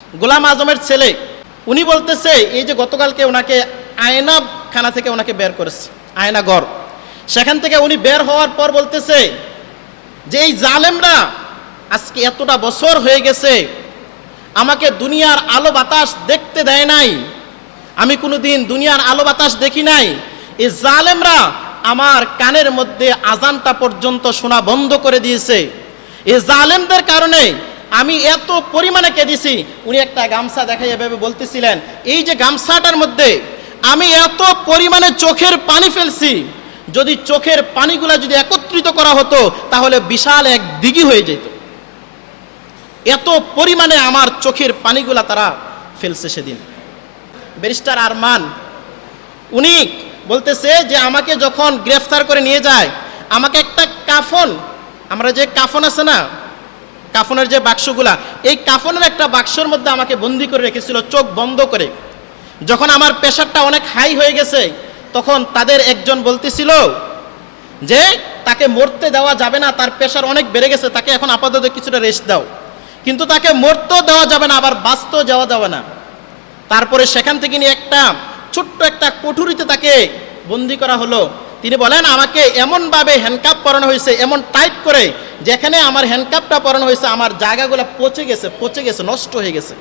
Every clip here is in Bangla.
গোলাম আজমের ছেলে উনি বলতেছে এই যে গতকালকে ওনাকে আয়না খানা থেকে ওনাকে বের করেছে, আয়না ঘর, সেখান থেকে উনি বের হওয়ার পর বলতেছে যে এই জালেমরা আজকে এতটা বছর হয়ে গেছে আমাকে দুনিয়ার আলো বাতাস দেখতে দেয় নাই, আমি কোনোদিন দুনিয়ার আলো বাতাস দেখি নাই। এই জালেমরা আমার কানের মধ্যে আজানটা পর্যন্ত শোনা বন্ধ করে দিয়েছে। এই জালেমদের কারণে আমি এত পরিমাণে কেঁদেছি। উনি একটা গামছা দেখাই এভাবে বলতেছিলেন, এই যে গামছাটার মধ্যে আমি এত পরিমাণে চোখের পানি ফেলছি, যদি চোখের পানিগুলা যদি একত্রিত করা হতো তাহলে বিশাল এক দিঘি হয়ে যেত। এত পরিমাণে আমার চোখের পানিগুলা তারা ফেলছে সেদিন। ব্যারিস্টার আরমান উনি বলতেছে যে আমাকে যখন গ্রেফতার করে নিয়ে যায়, আমাকে একটা কাফন, আমরা যে কাফন আছে না, কাফনের যে বাক্সগুলা, এই কাফনের একটা বাক্সের মধ্যে আমাকে বন্দি করে রেখেছিল চোখ বন্ধ করে। যখন আমার প্রেশারটা অনেক হাই হয়ে গেছে তখন তাদের একজন বলতেছিল যে তাকে মরতে দেওয়া যাবে না, তার প্রেশার অনেক বেড়ে গেছে, তাকে এখন আপাতত কিছুটা রেস্ট দাও, কিন্তু তাকে মরতেও দেওয়া যাবে না, আবার বাঁচতেও যাওয়া যাবে না। তারপরে সেখান থেকে নিয়ে একটা ছোট্ট একটা কুঠুরিতে তাকে বন্দি করা হলো। তিনি বলেন আমাকে এমনভাবে হ্যান্ডকাপ পরানো হয়েছে, এমন টাইট করে, যেখানে আমার হ্যান্ডকাপটা পরানো হয়েছে আমার জায়গাগুলো পচে গেছে, নষ্ট হয়ে গেছে।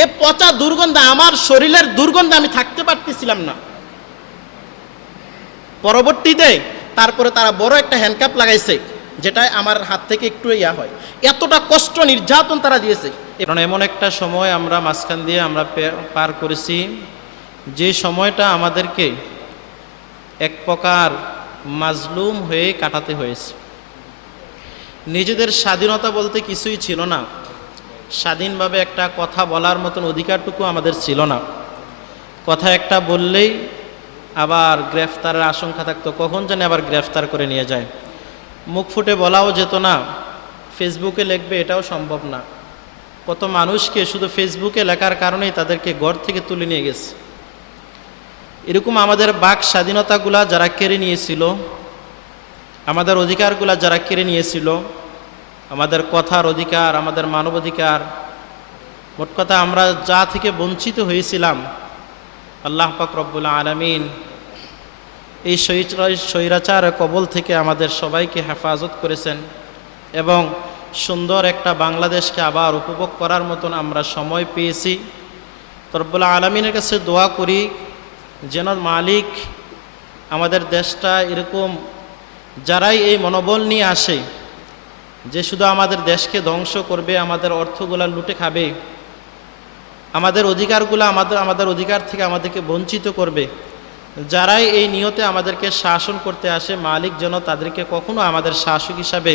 এ পচা দুর্গন্ধে, আমার শরীরের দুর্গন্ধে আমি থাকতে পারতেছিলাম না। পরবর্তীতে তারপরে তারা বড় একটা হ্যান্ডকাপ লাগাইছে, যেটা আমার হাত থেকে একটু ইয়া হয়। এতটা কষ্ট নির্যাতন তারা দিয়েছে। কারণ এমন একটা সময় আমরা মাঝখান দিয়ে আমরা পার করেছি, যে সময়টা আমাদেরকে এক প্রকার মাজলুম হয়ে কাটাতে হয়েছে। নিজেদের স্বাধীনতা বলতে কিছুই ছিল না, স্বাধীনভাবে একটা কথা বলার মতন অধিকারটুকু আমাদের ছিল না। কথা একটা বললেই আবার গ্রেফতারের আশঙ্কা থাকতো, কখন জানি আবার গ্রেফতার করে নিয়ে যায়। মুখ ফুটে বলাও যেত না, ফেসবুকে লিখবে এটাও সম্ভব না। কত মানুষকে শুধু ফেসবুকে লেখার কারণেই তাদেরকে ঘর থেকে তুলে নিয়ে গেছে। এরকম আমাদের বাক স্বাধীনতাগুলা যারা কেড়ে নিয়েছিল, আমাদের অধিকারগুলা যারা কেড়ে নিয়েছিল, আমাদের কথার অধিকার, আমাদের মানবাধিকার, মোট কথা আমরা যা থেকে বঞ্চিত হয়েছিলাম, আল্লাহ পাক রব্বুল আলামিন এই স্বৈরাচার কবল থেকে আমাদের সবাইকে হেফাজত করেছেন এবং সুন্দর একটা বাংলাদেশকে আবার উপভোগ করার মতন আমরা সময় পেয়েছি। তো রব্বুল আলামিনের কাছে দোয়া করি যেন মালিক আমাদের দেশটা এরকম যারাই এই মনোবল নিয়ে আসে যে শুধু আমাদের দেশকে ধ্বংস করবে, আমাদের অর্থগুলা লুটে খাবে, আমাদের অধিকারগুলো আমাদের অধিকার থেকে আমাদেরকে বঞ্চিত করবে, যারাই এই নিয়তে আমাদেরকে শাসন করতে আসে, মালিক যেন তাদেরকে কখনো আমাদের শাসক হিসাবে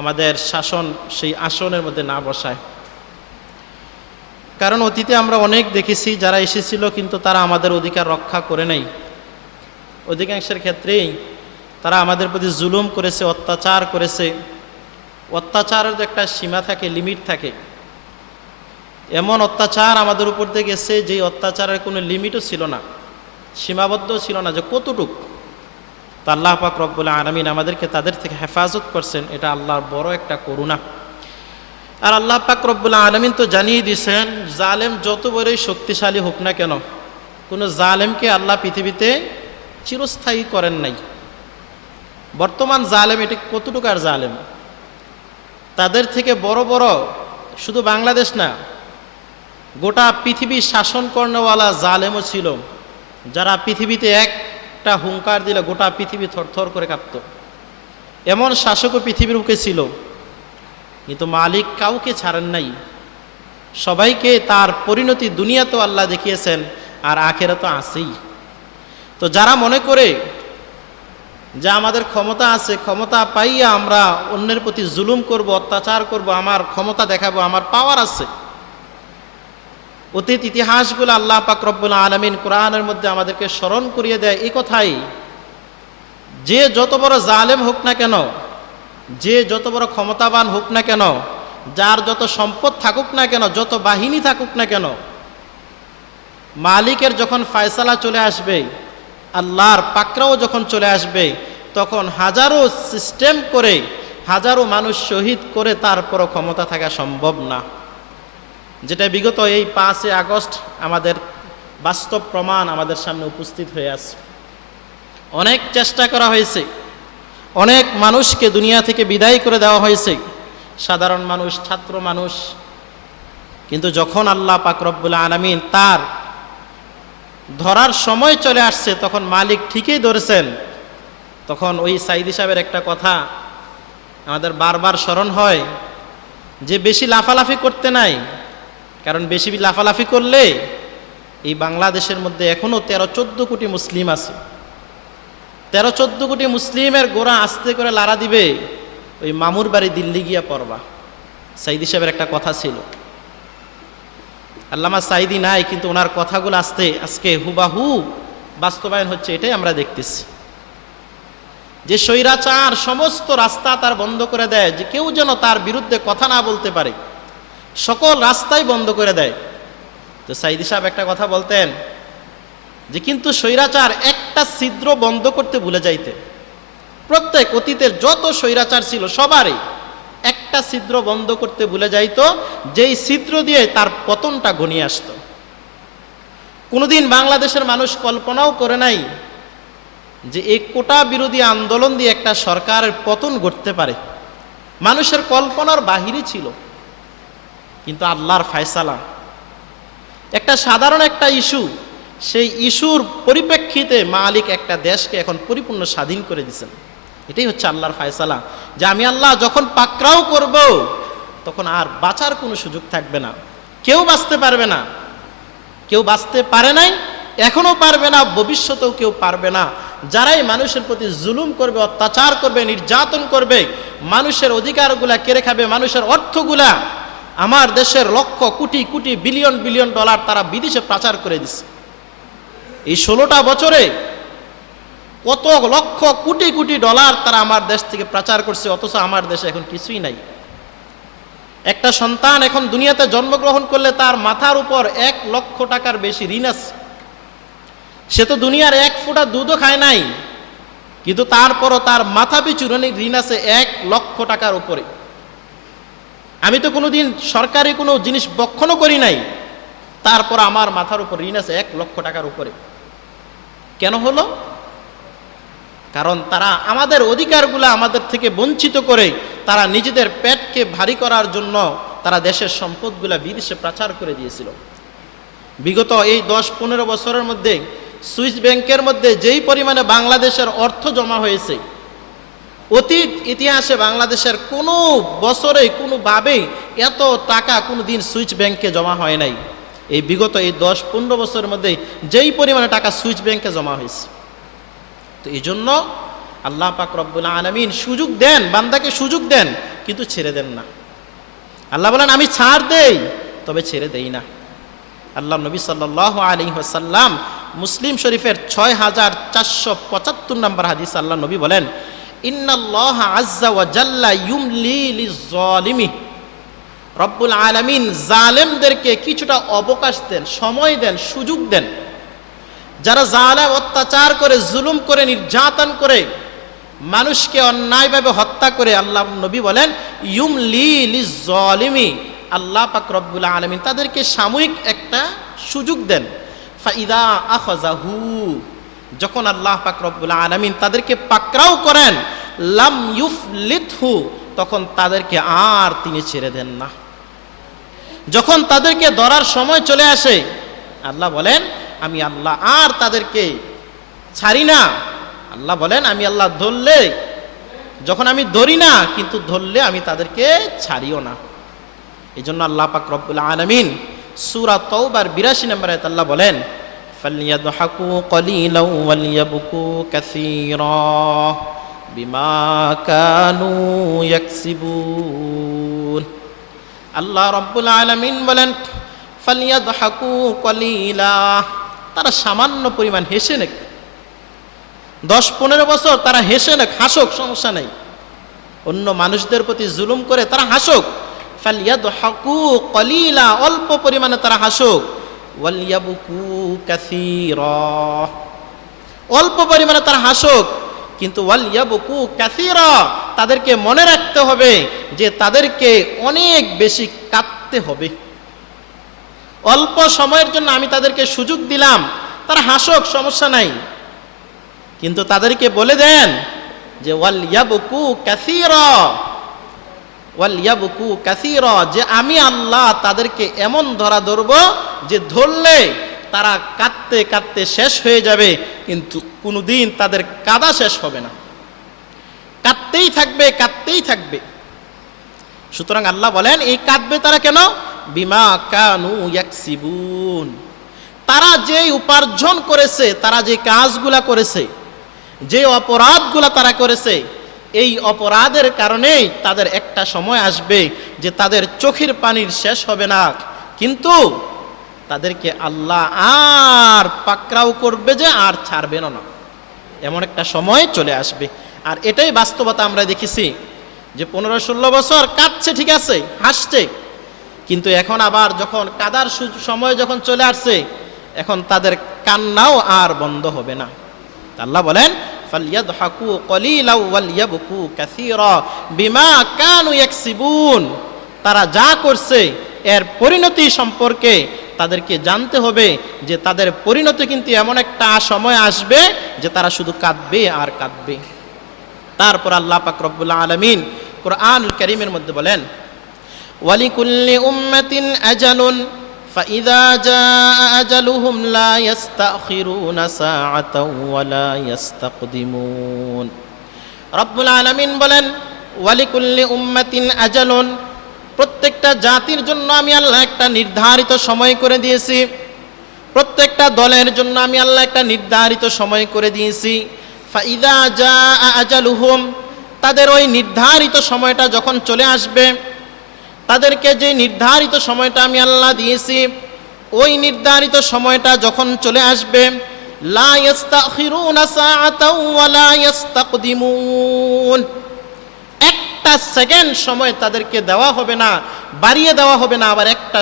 আমাদের শাসন সেই আসনের মধ্যে না বসায়। কারণ অতীতে আমরা অনেক দেখেছি যারা এসেছিল কিন্তু তারা আমাদের অধিকার রক্ষা করে নাই। অধিকাংশের ক্ষেত্রেই তারা আমাদের প্রতি জুলুম করেছে, অত্যাচার করেছে। অত্যাচারের একটা সীমা থাকে, লিমিট থাকে। এমন অত্যাচার আমাদের উপর দিয়ে গেছে যে অত্যাচারের কোনো লিমিটও ছিল না, সীমাবদ্ধও ছিল না যে কতটুক। তা আল্লাহ পাক রব্বুল আলামিন আমাদেরকে তাদের থেকে হেফাজত করছেন, এটা আল্লাহর বড় একটা করুণা। আর আল্লাহ পাক রব্বুল আলামিন তো জানিয়ে দিয়েছেন, জালেম যত বড়ই শক্তিশালী হোক না কেন, কোনো জালেমকে আল্লাহ পৃথিবীতে চিরস্থায়ী করেন নাই। বর্তমান জালেম এটি কতটুকার জালেম, তাদের থেকে বড় বড় শুধু বাংলাদেশ না, গোটা পৃথিবী শাসন কর্নেওয়ালা জালেমও ছিল, যারা পৃথিবীতে একটা হুঙ্কার দিলে গোটা পৃথিবী থরথর করে কাঁপত। এমন শাসকও পৃথিবীর বুকে ছিল, কিন্তু মালিক কাউকে ছাড়েন নাই। সবাইকে তার পরিণতি দুনিয়াতেও আল্লাহ দেখিয়েছেন, আর আখেরাতে তো আছেই। তো যারা মনে করে যে আমাদের ক্ষমতা আছে, ক্ষমতা পাইয়া আমরা অন্যের প্রতি জুলুম করব, অত্যাচার করব, আমার ক্ষমতা দেখাবো, আমার পাওয়ার আছে, অতীত ইতিহাসগুলো আল্লাহ পাক রব্বুল আলামিন কোরআনের মধ্যে আমাদেরকে স্মরণ করিয়ে দেয় এই কথাই, যে যত বড় জালেম হোক না কেন, যে যত বড় ক্ষমতাবান হোক না কেন, যার যত সম্পদ থাকুক না কেন, যত বাহিনী থাকুক না কেন, মালিকের যখন ফয়সালা চলে আসবে, আল্লাহর পাকড়াও যখন চলে আসবে, তখন হাজারো সিস্টেম করে, হাজারো মানুষ শহীদ করে তারপরও ক্ষমতা থাকা সম্ভব না। যেটা বিগত এই 5 আগস্ট আমাদের বাস্তব প্রমাণ আমাদের সামনে উপস্থিত হয়ে আছে। অনেক চেষ্টা করা হয়েছে, অনেক মানুষকে দুনিয়া থেকে বিদায় করে দেওয়া হয়েছে, সাধারণ মানুষ, ছাত্র মানুষ। কিন্তু যখন আল্লাহ পাক রব্বুল আলামিন তার ধরার সময় চলে আসছে, তখন মালিক ঠিকই ধরেছেন। তখন ওই সাইদি সাহেবের একটা কথা আমাদের বারবার স্মরণ হয় যে বেশি লাফালাফি করতে নাই, কারণ বেশি লাফালাফি করলে এই বাংলাদেশের মধ্যে এখনো 13-14 কোটি মুসলিম আছে। 13-14 কোটি মুসলিমের গোড়া আস্তে করে লাড়া দিবে, ওই মামুর বাড়ি দিল্লি গিয়া পড়বা। সাইদি সাহেবের একটা কথা ছিল, আল্লামা সাইদি নাই, কিন্তু ওনার কথাগুলো আজকে হুবাহু বাস্তবায়ন হচ্ছে, এটাই আমরা দেখতেছি। যে স্বৈরাচার সমস্ত রাস্তা তার বন্ধ করে দেয়, যে কেউ যেন তার বিরুদ্ধে কথা না বলতে পারে, সকল রাস্তাই বন্ধ করে দেয়। তো সাইদি সাহেব একটা কথা বলতেন যে কিন্তু স্বৈরাচার একটা ছিদ্র বন্ধ করতে ভুলে যাইতে। প্রত্যেক অতীতের যত স্বৈরাচার ছিল সবারই একটা ছিদ্র বন্ধ করতে ভুলে যাইতো, যেই ছিদ্র দিয়ে তার পতনটা ঘনিয়ে আসতো। কোনোদিন বাংলাদেশের মানুষ কল্পনাও করে নাই যে এই কোটা বিরোধী আন্দোলন দিয়ে একটা সরকারের পতন ঘটতে পারে। মানুষের কল্পনার বাহিরে ছিল, কিন্তু আল্লাহর ফায়সালা। একটা সাধারণ একটা ইস্যু, সেই ইস্যুর পরিপ্রেক্ষিতে মালিক একটা দেশকে এখন পরিপূর্ণ স্বাধীন করে দিয়েছেন। এটাই হচ্ছে আল্লাহর ফায়সালা, যে আমি আল্লাহ যখন পাকড়াও করব তখন আর বাঁচার কোনো সুযোগ থাকবে না, কেউ বাঁচতে পারবে না। কেউ বাঁচতে পারে নাই, এখনো পারবে না, ভবিষ্যতেও কেউ পারবে না। যারাই মানুষের প্রতি জুলুম করবে, অত্যাচার করবে, নির্যাতন করবে, মানুষের অধিকারগুলা কেড়ে খাবে, মানুষের অর্থগুলা, আমার দেশের lakh crore crore billion billion dollar তারা বিদেশে পাচার করে দিচ্ছে। এই 16টা বছরে কত লক্ষ কোটি কোটি ডলার তারা আমার দেশ থেকে পাচার করছে, অথচ আমার দেশে এখন কিছুই নাই। একটা সন্তান এখন দুনিয়াতে জন্মগ্রহণ করলে তার মাথার উপর 1 লক্ষ টাকার বেশি ঋণ আছে। সে তো দুনিয়ার 1 ফোঁটা দুধও খায় নাই, কিন্তু তারপরও তার মাথা পিছু ঋণ আছে 1 লক্ষ টাকার উপরে। আমি তো কোনোদিন সরকারি কোনো জিনিস বক্ষণও করি নাই, তারপর আমার মাথার উপর ঋণ আছে 1 লক্ষ টাকার উপরে। কেন হলো? কারণ তারা আমাদের অধিকারগুলো আমাদের থেকে বঞ্চিত করে তারা নিজেদের পেটকে ভারী করার জন্য তারা দেশের সম্পদগুলা বিদেশে পাচার করে দিয়েছিল। বিগত এই 10-15 বছরের মধ্যে সুইস ব্যাংকের মধ্যে যেই পরিমাণে বাংলাদেশের অর্থ জমা হয়েছে, অতীত ইতিহাসে বাংলাদেশের কোনো বছরে কোনোভাবেই এত টাকা কোনো দিন সুইস ব্যাংকে জমা হয় নাই। এই বিগত এই 10-15 বছরের মধ্যে যেই পরিমাণে টাকা সুইস ব্যাংকে জমা হয়েছে। তো এই জন্য আল্লাহ পাক রব্বুল আলামিন সুযোগ দেন, বান্দাকে সুযোগ দেন, কিন্তু ছেড়ে দেন না। আল্লাহ বলেন আমি ছাড় দেই, তবে ছেড়ে দেই না। আল্লাহ নবী সাল্লাল্লাহু আলাইহি ওয়াসাল্লাম মুসলিম শরীফের 6475 নম্বর হাদিস আল্লাহ নবী বলেন, ইন্নাল্লাহ আজ্জা ওয়া জাল্লা ইউমলি লিজ-জালিমি, রব্বুল আলামিন জালেমদেরকে কিছুটা অবকাশ দেন, সময় দেন, সুযোগ দেন। যারা জালেম, অত্যাচার করে, জুলুম করে, নির্যাতন করে, মানুষকে অন্যায়ভাবে হত্যা করে, আল্লাহ নবী বলেন ইউমলি লিজ-জালিমি, আল্লাহ পাক রব্বুল আলামিন তাদেরকে সাময়িক একটা সুযোগ দেন। ফাইদা আখাযাহু, যখন আল্লাহ পাক রব্বুল আলামিন তাদেরকে পাকড়াও করেন, লাম ইউফলিতহু, তখন তাদেরকে আর তিনি ছেড়ে দেন না। যখন তাদেরকে ধরার সময় চলে আসে, আল্লাহ বলেন আমি আল্লাহ আর তাদেরকে ছাড়ি না। আল্লাহ বলেন আমি আল্লাহ ধরলে, যখন আমি ধরি না, কিন্তু ধরলে আমি তাদেরকে ছাড়িও না। এই জন্য আল্লাহ পাক রব্বুল আলামিন সূরা তাওবার 82 নম্বর আয়াতে আল্লাহ বলেন, ফালইয়াদহাকু কলিলাও ওয়ালিয়াবকু কাসীরা বিমা কানু ইয়াকসিবুন। আল্লাহ রব্বুল আলামিন বলেন ফালইয়াদহাকু কলিলা, তারা সামান্য পরিমাণ হেসে নেক। 10-15 বছর তারা হেসে নেক, হাসুক, সমস্যা নেই। অন্য মানুষদের প্রতি জুলুম করে তারা হাসুক। ফালইয়াদহাকু কলিলা, অল্প পরিমাণে তারা হাসুক। ওয়ালিয়াবকু কাসীরা, অল্প পরিমাণে তারা হাসুক, কিন্তু ওয়ালিয়াবকু কাসীরা, তাদেরকে মনে রাখতে হবে যে তাদেরকে অনেক বেশি কাঁদতে হবে। অল্প সময়ের জন্য আমি তাদেরকে সুযোগ দিলাম, তারা হাসুক, সমস্যা নাই, কিন্তু তাদেরকে বলে দেন যে ওয়াল ইয়াবকু কাসীরা, ওয়াল ইয়াবকু কাসীরা, যে আমি আল্লাহ তাদেরকে এমন ধরা ধরব যে ধরলে তারা কাঁদতে কাঁদতে শেষ হয়ে যাবে, কিন্তু কোনোদিন তাদের কাঁদা শেষ হবে না, কাঁদতেই থাকবে, কাঁদতেই থাকবে। সুতরাং আল্লাহ বলেন এই কাঁদবে তারা কেন? বিমা কানু ইয়াকসিবুন, তারা যে উপার্জন করেছে, তারা যে কাজগুলা করেছে, যে অপরাধগুলা তারা করেছে, এই অপরাধের কারণেই তাদের একটা সময় আসবে যে তাদের চোখের পানির শেষ হবে না, কিন্তু তাদেরকে আল্লাহ আর পাকড়াও করবে যে আর ছাড়বে না, এমন একটা সময় চলে আসবে। আর এটাই বাস্তবতা আমরা দেখেছি যে 15-16 বছর কাঁদছে, ঠিক আছে, হাসছে, কিন্তু এখন আবার যখন কাদার সময় যখন চলে আসছে, এখন তাদের কান্নাও আর বন্ধ হবে না। আল্লাহ বলেন ফালইয়াদহাকু কলিলাও ওয়ালইয়াবকু কাসীরা বিমা কানু ইয়াকসিবুন, তারা যা করছে এর পরিণতি সম্পর্কে তাদেরকে জানতে হবে যে তাদের পরিণতি কিন্তু এমন একটা সময় আসবে যে তারা শুধু কাঁদবে আর কাঁদবে। তারপর আল্লাহ পাক রব্বুল আলামিন কুরআনুল কারীমের মধ্যে বলেন ওয়ালিকুল্লি উম্মাতিন আজালুন ফাইযা জাআ আজালুহুম লা ইস্তাখিরুনা সাআতাও ওয়া লা ইস্তাকদিমুন। রব্বুল আলামিন বলেন ওয়ালিকুল্লি উম্মাতিন আজালুন, প্রত্যেকটা জাতির জন্য আমি আল্লাহ একটা নির্ধারিত সময় করে দিয়েছি, প্রত্যেকটা দলের জন্য আমি আল্লাহ একটা নির্ধারিত সময় করে দিয়েছি। ফাইযা জাআ আজালুহুম, তাদের ওই নির্ধারিত সময়টা যখন চলে আসবে, তাদেরকে যে নির্ধারিত সময়টা আমি আল্লাহ দিয়েছি, ওই নির্ধারিত সময়টা যখন চলে আসবে, লা ইস্তাখিরুনা সাআতাও ওয়া লা ইস্তাকদিমুন, একটা সেকেন্ড সময় তাদেরকে দেওয়া হবে না, বাড়িয়ে দেওয়া হবে না, আবার একটা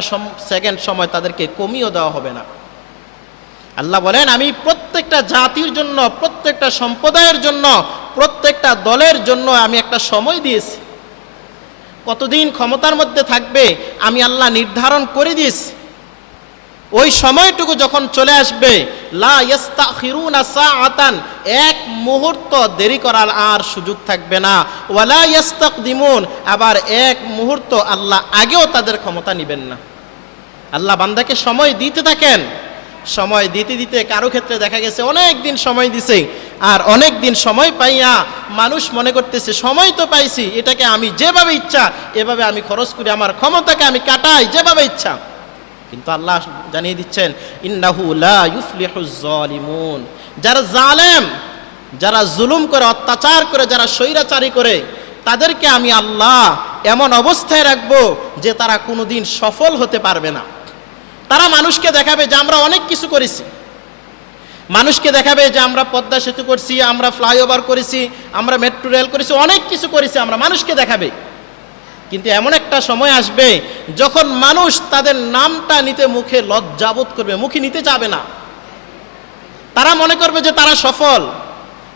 সেকেন্ড সময় তাদেরকে কমিয়ে দেওয়া হবে না। আল্লাহ বলেন আমি প্রত্যেকটা জাতির জন্য, প্রত্যেকটা সম্প্রদায়ের জন্য, প্রত্যেকটা দলের জন্য আমি একটা সময় দিয়েছি। কতদিন ক্ষমতার মধ্যে থাকবে আমি আল্লাহ নির্ধারণ করে দিয়েছি। ওই সময়টুকু যখন চলে আসবে, লা ইস্তাখিরুনা সাআতান, এক মুহূর্ত দেরি করার আর সুযোগ থাকবে না, ওয়ালা ইস্তাকদিমুন, আবার এক মুহূর্ত আল্লাহ আগেও তাদের ক্ষমতা নেবেন না। আল্লাহ বান্দাকে সময় দিতে থাকেন, সময় দিতে দিতে কারো ক্ষেত্রে দেখা গেছে অনেক দিন সময় দিছে, আর অনেক দিন সময় পাইয়া মানুষ মনে করতেছে সময় তো পাইছি, এটাকে আমি যেভাবে ইচ্ছা এভাবে আমি খরচ করি, আমার ক্ষমতাকে আমি কাটাই যেভাবে ইচ্ছা। কিন্তু আল্লাহ জানিয়ে দিচ্ছেন ইন্নাহু লা ইউফলিহুজ জালিমুন, যারা জালেম, যারা জুলুম করে, অত্যাচার করে, যারা স্বৈরাচারী করে, তাদেরকে আমি আল্লাহ এমন অবস্থায় রাখবো যে তারা কোনোদিন সফল হতে পারবে না। তারা মানুষকে দেখাবে যে আমরা অনেক কিছু করেছি, মানুষকে দেখাবে যে আমরা পদ্মা সেতু করছি, আমরা ফ্লাইওভার করেছি, আমরা মেট্রো রেল করেছি, অনেক কিছু করেছি, আমরা মানুষকে দেখাবে। কিন্তু এমন একটা সময় আসবে যখন মানুষ তাদের নামটা নিতে মুখে লজ্জাবোধ করবে, মুখে নিতে চাবে না, তারা মনে করবে যে তারা সফল।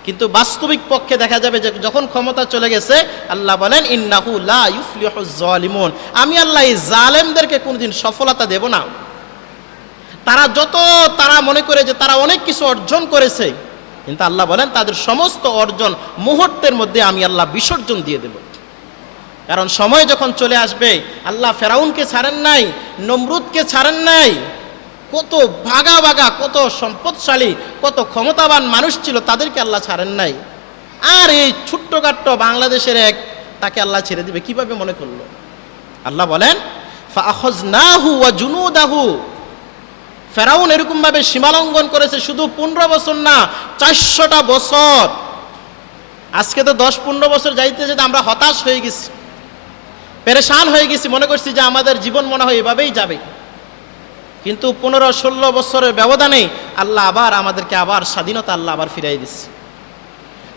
কিন্তু বাস্তবিক পক্ষে দেখা যাবে যে যখন ক্ষমতা চলে গেছে, আল্লাহ বলেন ইন্নাহু লা ইউফলিহুজ জালিমুন, আমি আল্লাহ এই জালেমদেরকে কোনোদিন সফলতা দেব না। তারা মনে করে যে তারা অনেক কিছু অর্জন করেছে, কিন্তু আল্লাহ বলেন তাদের সমস্ত অর্জন মুহূর্তের মধ্যে আমি আল্লাহ বিসর্জন দিয়ে দেব। কারণ সময় যখন চলে আসবে, আল্লাহ ফেরাউনকে ছাড়েন নাই, নমরুদকে ছাড়েন নাই, কত ভাগা ভাগা, কত সম্পদশালী, কত ক্ষমতাবান মানুষ ছিল, তাদেরকে আল্লাহ ছাড়েন নাই। আর এই ছোট্টখাট্ট বাংলাদেশের এক, তাকে আল্লাহ ছেড়ে দিবে কিভাবে মনে করলো? আল্লাহ বলেন ফাআখাযনাহু ওয়া জুনুদাহু, ফেরাউন এরকম ভাবে সীমালঙ্ঘন করেছে, শুধু 15 বছর না, 400টা বছর। আজকে তো 10-15 বছর যাইতে যেতে আমরা হতাশ হয়ে গেছি, পেরেশান হয়ে গেছি, মনে করছি যে আমাদের জীবন মনে হয় এভাবেই যাবে। কিন্তু 15-16 বছরের ব্যবধানে আল্লাহ আবার আমাদেরকে আবার স্বাধীনতা আল্লাহ আবার ফিরাই দিচ্ছে।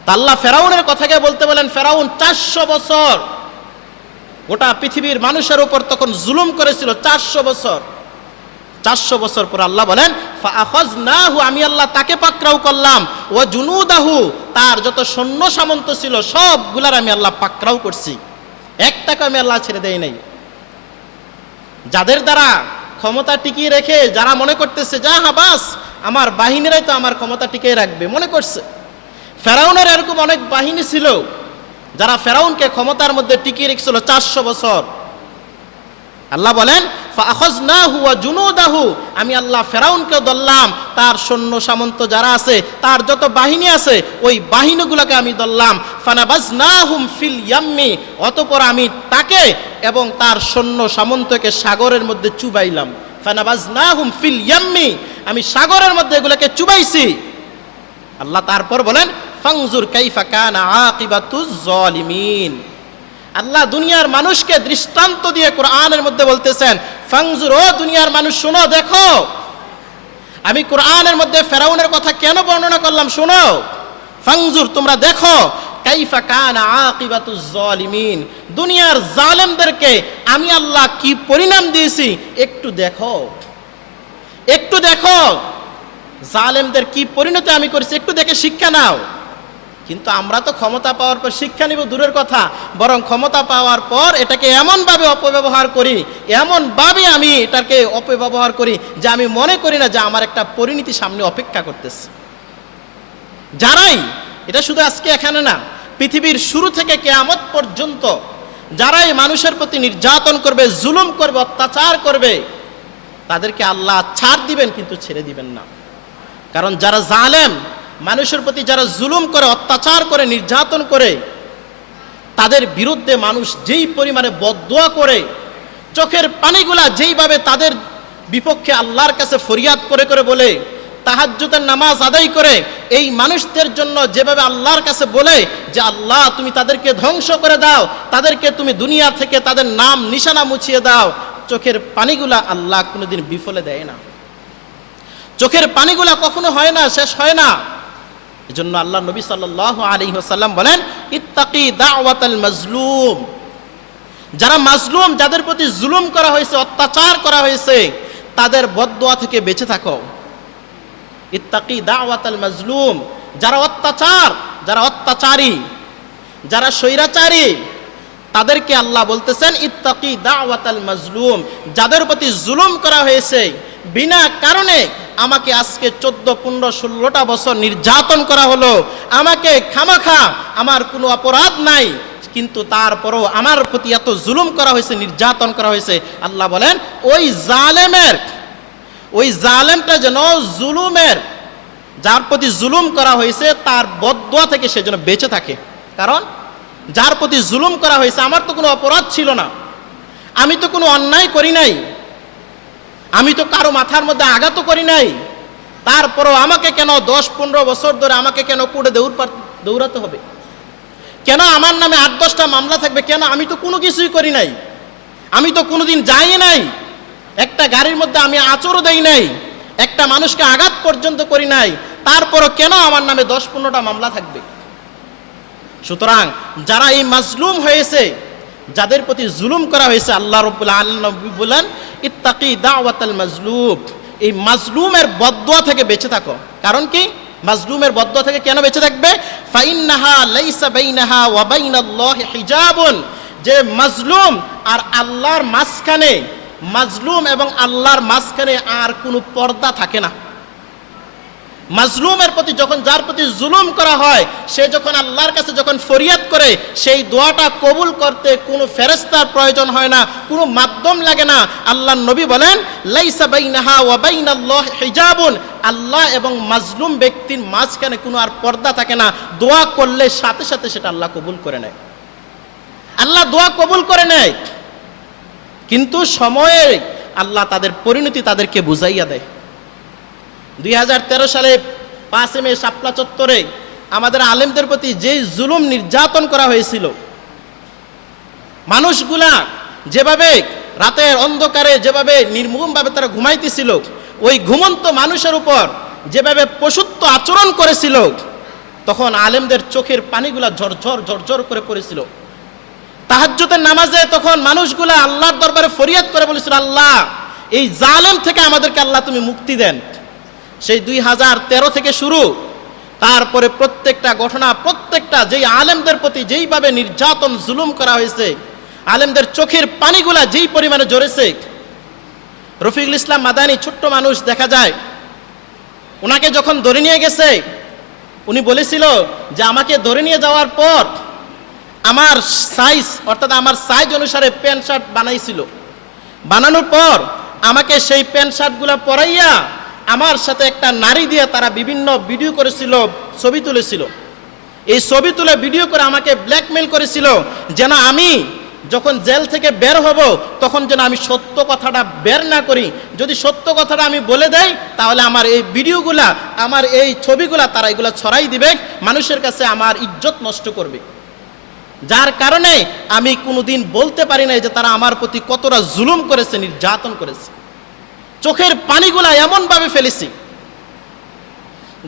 তা আল্লাহ ফেরাউনের কথাকে বলতে বলেন, ফেরাউন 400 বছর গোটা পৃথিবীর মানুষের উপর তখন জুলুম করেছিল, 400 বছর। 400 বছর পর আল্লাহ বলেন ফাআখাযনাহু, আমি আল্লাহ তাকে পাকড়াও করলাম, ওয়া জুনুদাহু, তার যত সৈন্য সামন্ত ছিল সবগুলার আমি আল্লাহ পাকড়াও করছি, একটাকে আমি আল্লাহ ছেড়ে দেই নাই। যাদের দ্বারা ক্ষমতা টিকিয়ে রেখে যারা মনে করতেছে যা বাস আমার বাহিনীরাই তো আমার ক্ষমতা টিকিয়ে রাখবে মনে করছে। ফেরাউনের এরকম অনেক বাহিনী ছিল যারা ফেরাউনকে ক্ষমতার মধ্যে টিকিয়ে রেখেছিল 400 বছর। আল্লাহ বলেন ফাআখাযনাহু ওয়া জুনুদাহু, আমি আল্লাহ ফেরাউনকে ধরলাম, তার সৈন্য সামন্ত যারা আছে, তার যত বাহিনী আছে ওই বাহিনীগুলোকে আমি ধরলাম। ফানাবাযনাহুম ফিল ইয়াম্মি, অতঃপর আমি তাকে এবং তার সৈন্য সামন্তকে সাগরের মধ্যে চুবাইলাম। ফানাবাযনাহুম ফিল ইয়াম্মি, আমি সাগরের মধ্যে এগুলোকে চুবাইছি। আল্লাহ তারপর বলেন ফানজুর কাইফা কানা আকিবাতুজ জালিমিন। আল্লাহ দুনিয়ার মানুষকে দৃষ্টান্ত দিয়ে কোরআনের মধ্যে বলতেছেন ফানজুর, ও দুনিয়ার মানুষ শোনো, দেখো আমি কোরআনের মধ্যে ফেরাউনের কথা কেন বর্ণনা করলাম শোনো। ফানজুর, তোমরা দেখো কাইফা কানা আকিবাতুজ জালিমিন, দুনিয়ার জালেমদেরকে আমি আল্লাহ কি পরিণাম দিয়েছি একটু দেখো, একটু দেখো জালেমদের কি পরিণতি আমি করেছি, একটু দেখে শিক্ষা নাও। কিন্তু আমরা তো ক্ষমতা পাওয়ার পর শিক্ষা নিব দূরের কথা, বরং ক্ষমতা পাওয়ার পর এটাকে এমনভাবে অপব্যবহার করি, এমনভাবে আমি এটাকে অপব্যবহার করি যে আমি মনে করি না যে আমার একটা পরিণতি সামনে অপেক্ষা করতেছে। যারাই, এটা শুধু আজকে এখানে না, পৃথিবীর শুরু থেকে কিয়ামত পর্যন্ত যারাই মানুষের প্রতি নির্যাতন করবে, জুলুম করবে, অত্যাচার করবে, তাদেরকে আল্লাহ ছাড় দিবেন কিন্তু ছেড়ে দিবেন না। কারণ যারা জালেম, মানুষের প্রতি যারা জুলুম করে, অত্যাচার করে, নির্যাতন করে, তাদের বিরুদ্ধে মানুষ যেই পরিমাণে বদদুয়া করে, চোখের পানিগুলা যেইভাবে তাদের বিপক্ষে আল্লাহর কাছে ফরিয়াদ করে করে বলে, তাহাজ্জুদের নামাজ আদায় করে এই মানুষদের জন্য যেভাবে আল্লাহর কাছে বলে যে আল্লাহ তুমি তাদেরকে ধ্বংস করে দাও, তাদেরকে তুমি দুনিয়া থেকে তাদের নাম নিশানা মুছিয়ে দাও, চোখের পানিগুলা আল্লাহ কোনোদিন বিফলে দেয় না। চোখের পানিগুলা কখনো হয় না, শেষ হয় না। এজন্য আল্লাহ নবী সাল্লাল্লাহু আলাইহি ওয়াসাল্লাম বলেন ইত্তাকি দাওয়াতাল মাজলুম, যারা মাজলুম, যাদের প্রতি জুলুম করা হয়েছে, অত্যাচার করা হয়েছে, তাদের বদদুয়া থেকে বেঁচে থাকো। ইত্তাকি দাওয়াতাল মাজলুম, যারা অত্যাচার, যারা অত্যাচারী, যারা স্বৈরাচারী, তাদেরকে আল্লাহ বলতেছেন ইত্তাকি দাওয়াতাল মাজলুম, যাদের প্রতি জুলুম করা হয়েছে, বিনা কারণে আমাকে আজকে 14, 15, 16টা বছর নির্যাতন করা হলো, আমাকে খামাখা, আমার কোনো অপরাধ নাই, কিন্তু তারপরও আমার প্রতি এত জুলুম করা হয়েছে, নির্যাতন করা হয়েছে। আল্লাহ বলেন ওই জালেমটা যেন জুলুমের, যার প্রতি জুলুম করা হয়েছে তার বদদুয়া থেকে সে যেন বেঁচে থাকে। কারণ যার প্রতি জুলুম করা হয়েছে, আমার তো কোনো অপরাধ ছিল না, আমি তো কোনো অন্যায় করি নাই, আমি তো কারো মাথার মধ্যে আঘাতও করি নাই, তারপরও আমাকে কেন 10-15 বছর ধরে আমাকে কেন কোর্টে দৌড়াতে হবে, কেন আমার নামে 8-10টা মামলা থাকবে, কেন? আমি তো কোনো কিছুই করি নাই, আমি তো কোনোদিন যাই নাই, একটা গাড়ির মধ্যে আমি আঁচড়ও দেই নাই, একটা মানুষকে আঘাত পর্যন্ত করি নাই, তারপরও কেন আমার নামে 10-15টা মামলা থাকবে? সুতরাং যারা এই মাজলুম হয়েছে, যাদের প্রতি জুলুম করা হয়েছে, আল্লাহ রাব্বুল আলামিন বলেন ইত্তাকি দাওয়াতাল মাজলুম, এই মাজলুমের বদদুয়া থেকে বেঁচে থাকো। কারণ কি? মাজলুমের বদদুয়া থেকে কেন বেঁচে থাকবে? ফাইন্নাহা লাইসা বাইনাহা ওয়া বাইনাল্লাহি হিজাবুন, যে মাজলুম আর আল্লাহর মাঝখানে, মাজলুম এবং আল্লাহর মাঝখানে আর কোনো পর্দা থাকে না। মাজলুমের প্রতি যখন, যার প্রতি জুলুম করা হয়, সে যখন আল্লাহর কাছে যখন ফরিয়াদ করে, সেই দোয়াটা কবুল করতে কোনো ফেরেশতার প্রয়োজন হয় না, কোনো মাধ্যম লাগে না। আল্লাহর নবী বলেন লাইসা বাইনাহা ওয়া বাইনাল্লাহি হিজাবুন, আল্লাহ এবং মাজলুম ব্যক্তির মাঝখানে কোনো আর পর্দা থাকে না। দোয়া করলে সাথে সাথে সেটা আল্লাহ কবুল করে নেয়, আল্লাহ দোয়া কবুল করে নেয়। কিন্তু সময়ে আল্লাহ তাদের পরিণতি তাদেরকে বুঝাইয়া দেয়। 2013 সালে 5 মে শাপলা চত্বরে আমাদের আলেমদের প্রতি যে জুলুম নির্যাতন করা হয়েছিল, মানুষগুলা যেভাবে রাতের অন্ধকারে যেভাবে নির্মমভাবে তারা ঘুমাইতেছিল, ওই ঘুমন্ত মানুষের উপর যেভাবে পশুত্ব আচরণ করেছিল, তখন আলেমদের চোখের পানিগুলা ঝরঝর ঝরঝর করে পড়েছিল। তাহাজ্জুদের নামাজে তখন মানুষগুলা আল্লাহর দরবারে ফরিয়াদ করে বলেছিল, আল্লাহ এই জালেম থেকে আমাদেরকে আল্লাহ তুমি মুক্তি দেন। সেই 2013 থেকে শুরু, তারপরে প্রত্যেকটা ঘটনা, প্রত্যেকটা যেই আলেমদের প্রতি যেইভাবে নির্যাতন জুলুম করা হয়েছে, আলেমদের চোখের পানিগুলা যেই পরিমাণে ঝরেছে, রফিকুল ইসলাম মাদানী ছোট্ট মানুষ দেখা যায়, ওনাকে যখন ধরে নিয়ে গেছে উনি বলেছিল যে আমাকে ধরে নিয়ে যাওয়ার পর আমার সাইজ অর্থাৎ আমার সাইজ অনুসারে প্যান্ট শার্ট বানাইছিল, বানানোর পর আমাকে সেই প্যান্ট শার্টগুলো পরাইয়া আমার সাথে একটা নারী দিয়ে তারা বিভিন্ন ভিডিও করেছিল, ছবি তুলেছিল। এই ছবি তুলে ভিডিও করে আমাকে ব্ল্যাকমেল করেছিল যেন আমি যখন জেল থেকে বের হব তখন যেন আমি সত্য কথাটা বের না করি। যদি সত্য কথাটা আমি বলে দেই তাহলে আমার এই ভিডিওগুলা, আমার এই ছবিগুলা তারা এগুলা ছড়াই দিবে, মানুষের কাছে আমার ইজ্জত নষ্ট করবে। যার কারণে আমি কোনোদিন বলতে পারি না যে তারা আমার প্রতি কতটা জুলুম করেছে, নির্যাতন করেছে। চোখের পানিগুলা এমনভাবে ফেলেছি।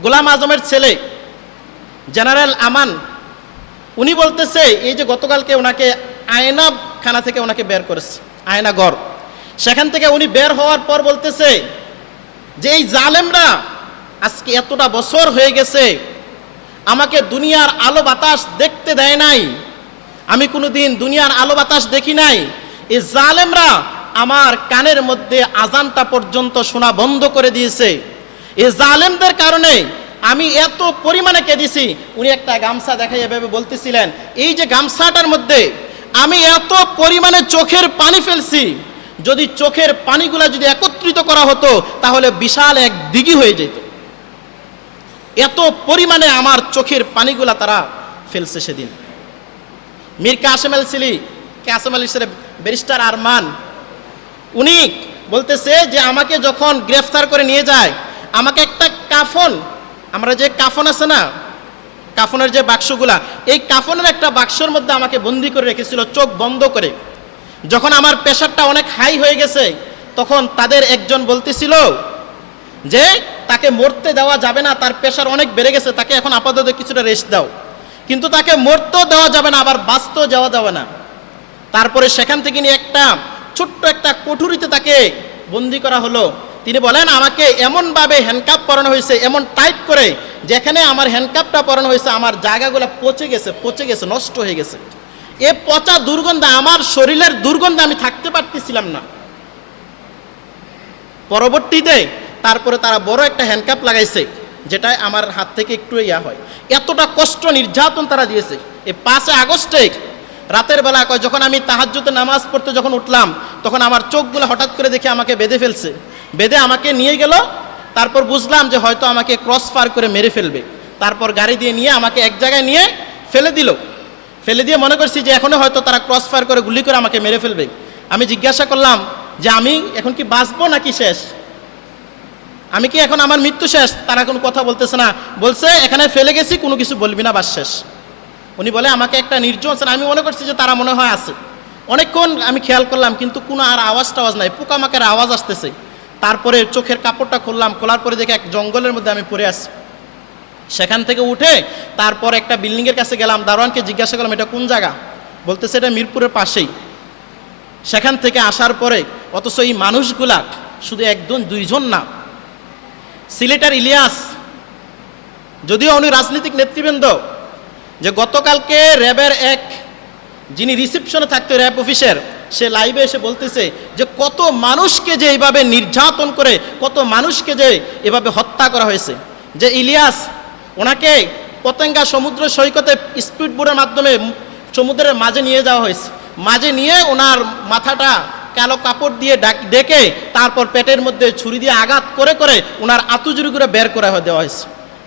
গোলাম আজমের ছেলে জেনারেল আমান উনি বলতেছে এই যে গতকালকে ওনাকে আয়না খানা থেকে ওনাকে বের করেছে, আয়না ঘর, সেখান থেকে উনি বের হওয়ার পর বলতেছে যে এই জালেমরা আজকে এতটা বছর হয়ে গেছে আমাকে দুনিয়ার আলো বাতাস দেখতে দেয় নাই, আমি কোনোদিন দুনিয়ার আলো বাতাস দেখি নাই। এই জালেমরা আমার কানের মধ্যে আজানটা পর্যন্ত শোনা বন্ধ করে দিয়েছে। এই জালেমদের কারণে আমি এত পরিমাণে কেঁদেছি। উনি একটা গামছা দেখাই এভাবে বলতেছিলেন এই যে গামছাটার মধ্যে আমি এত পরিমাণে চোখের পানি ফেলছি, যদি চোখের পানিগুলা যদি একত্রিত করা হতো তাহলে বিশাল এক দিঘি হয়ে যেত। এত পরিমাণে আমার চোখের পানিগুলা তারা ফেলছে সেদিন। মীর কাসেম আল সিলি, কাসেম আলী ব্যারিস্টার আরমান, উনি বলতেছে যে আমাকে যখন গ্রেফতার করে নিয়ে যায় আমাকে একটা কাফন, আমরা যে কাফন আছে না, কাফনের যে বাক্সগুলা, এই কাফনের একটা বাক্সের মধ্যে আমাকে বন্দি করে রেখেছিল চোখ বন্ধ করে। যখন আমার প্রেশারটা অনেক হাই হয়ে গেছে তখন তাদের একজন বলতেছিল যে তাকে মরতে দেওয়া যাবে না, তার প্রেশার অনেক বেড়ে গেছে, তাকে এখন আপাতত কিছুটা রেস্ট দাও, কিন্তু তাকে মরতেও দেওয়া যাবে না, আবার বাঁচতেও যাওয়া যাবে না। তারপরে সেখান থেকে নিয়ে একটা ছোট্ট একটা কুঠুরিতে তাকে বন্দি করা হলো। তিনি বলেন আমাকে এমনভাবে হ্যান্ডকাপ পরানো হয়েছে, এমন টাইট করে, যেখানে আমার হ্যান্ডকাপটা পরানো হয়েছে আমার জায়গাগুলো পচে গেছে, নষ্ট হয়ে গেছে। এ পচা দুর্গন্ধ, আমার শরীরের দুর্গন্ধে আমি থাকতে পারতেছিলাম না। পরবর্তীতে তারপরে তারা বড় একটা হ্যান্ডকাপ লাগাইছে, যেটা আমার হাত থেকে একটু হয়। এতটা কষ্ট নির্যাতন তারা দিয়েছে। এই 5 আগস্টে রাতের বেলা যখন আমি তাহাজ্জুদের নামাজ পড়তে যখন উঠলাম তখন আমার চোখগুলো হঠাৎ করে দেখে আমাকে বেঁধে ফেলছে, বেঁধে আমাকে নিয়ে গেল। তারপর বুঝলাম যে হয়তো আমাকে ক্রস ফায়ার করে মেরে ফেলবে। তারপর গাড়ি দিয়ে নিয়ে আমাকে এক জায়গায় নিয়ে ফেলে দিল। ফেলে দিয়ে মনে করছি যে এখনও হয়তো তারা ক্রস ফায়ার করে গুলি করে আমাকে মেরে ফেলবে। আমি জিজ্ঞাসা করলাম যে আমি এখন কি বাঁচবো নাকি শেষ, আমি কি এখন আমার মৃত্যু শেষ? তারা কোনো কথা বলতেছে না, বলছে এখানে ফেলে গেছি, কোনো কিছু বলবি না, বাস শেষ। উনি বলে আমাকে একটা নির্জন, আমি মনে করছি যে তারা মনে হয় আছে। অনেকক্ষণ আমি খেয়াল করলাম কিন্তু কোনো আর আওয়াজ নাই, পোকামাকের আওয়াজ আসতেছে। তারপরে চোখের কাপড়টা খুললাম, খোলার পরে দেখে এক জঙ্গলের মধ্যে আমি পড়ে আসি। সেখান থেকে উঠে তারপর একটা বিল্ডিংয়ের কাছে গেলাম, দারোয়ানকে জিজ্ঞাসা করলাম এটা কোন জায়গা, বলতেছে এটা মিরপুরের পাশেই। সেখান থেকে আসার পরে অথচ এই মানুষগুলা শুধু 1-2 না, সিলেটের ইলিয়াস, যদিও উনি রাজনৈতিক নেতৃবৃন্দ, যে গতকালকে র্যাবের এক যিনি রিসেপশনে থাকতো র্যাব অফিসের, সে লাইভে এসে বলতেছে যে কত মানুষকে যে এইভাবে নির্যাতন করে, কত মানুষকে যে এভাবে হত্যা করা হয়েছে। যে ইলিয়াস, ওনাকে পতেঙ্গা সমুদ্র সৈকতে স্পিড বোটের মাধ্যমে সমুদ্রের মাঝে নিয়ে যাওয়া হয়েছে। মাঝে নিয়ে ওনার মাথাটা কালো কাপড় দিয়ে ডেকে তারপর পেটের মধ্যে ছুরি দিয়ে আঘাত করে করে ওনার আতুজুরি করে বের করে দেওয়া হয়েছে।